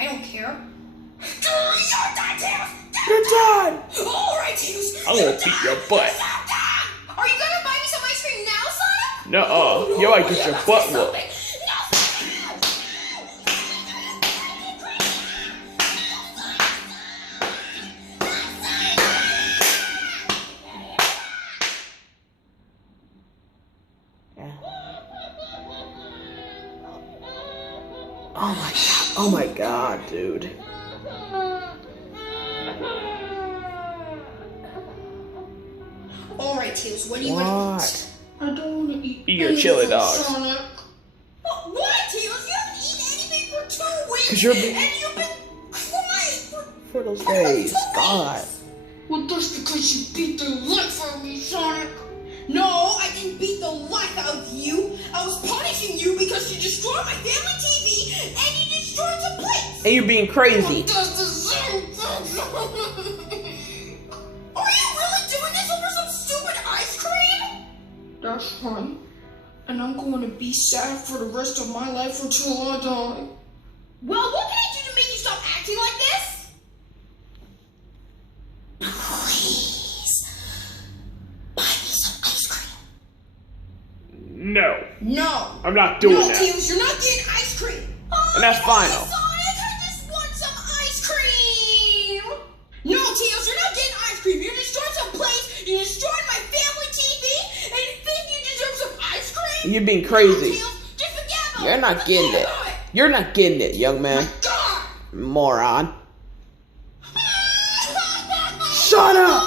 I don't care. You're done, Tails! You're done! Alright, Tails! I'm gonna beat your butt. Are you gonna buy me some ice cream now, Sonic? Nuh-uh. You might get your butt whooped. Oh my god, dude. Alright, Tails, what do you want to eat? I don't want to eat Your chili dogs. Sonic. What, Tails? You haven't eaten anything for 2 weeks, 'Cause you're and you've been crying for those days. God. Well, that's because you beat the life out of me, Sonic. No, I didn't beat the life out of you. I was punishing you because you destroyed my family TV and you destroyed some plates. And you're being crazy. That's the same thing. Are you really doing this over some stupid ice cream? That's right. And I'm going to be sad for the rest of my life until I die. Well, what can I do to make you stop acting like this? Please. Buy me some ice cream. No. No. I'm not doing that. No, Tails, you're not getting ice cream. Oh, And that's final. Sonic, I just want some ice cream. No, Tails, you're not getting ice cream. You destroyed some plates, you destroyed my family TV, and you think you deserve some ice cream? You're being crazy. No, Tails, just forget about You're not getting it. You're not getting it, young man. God. Moron. Shut up!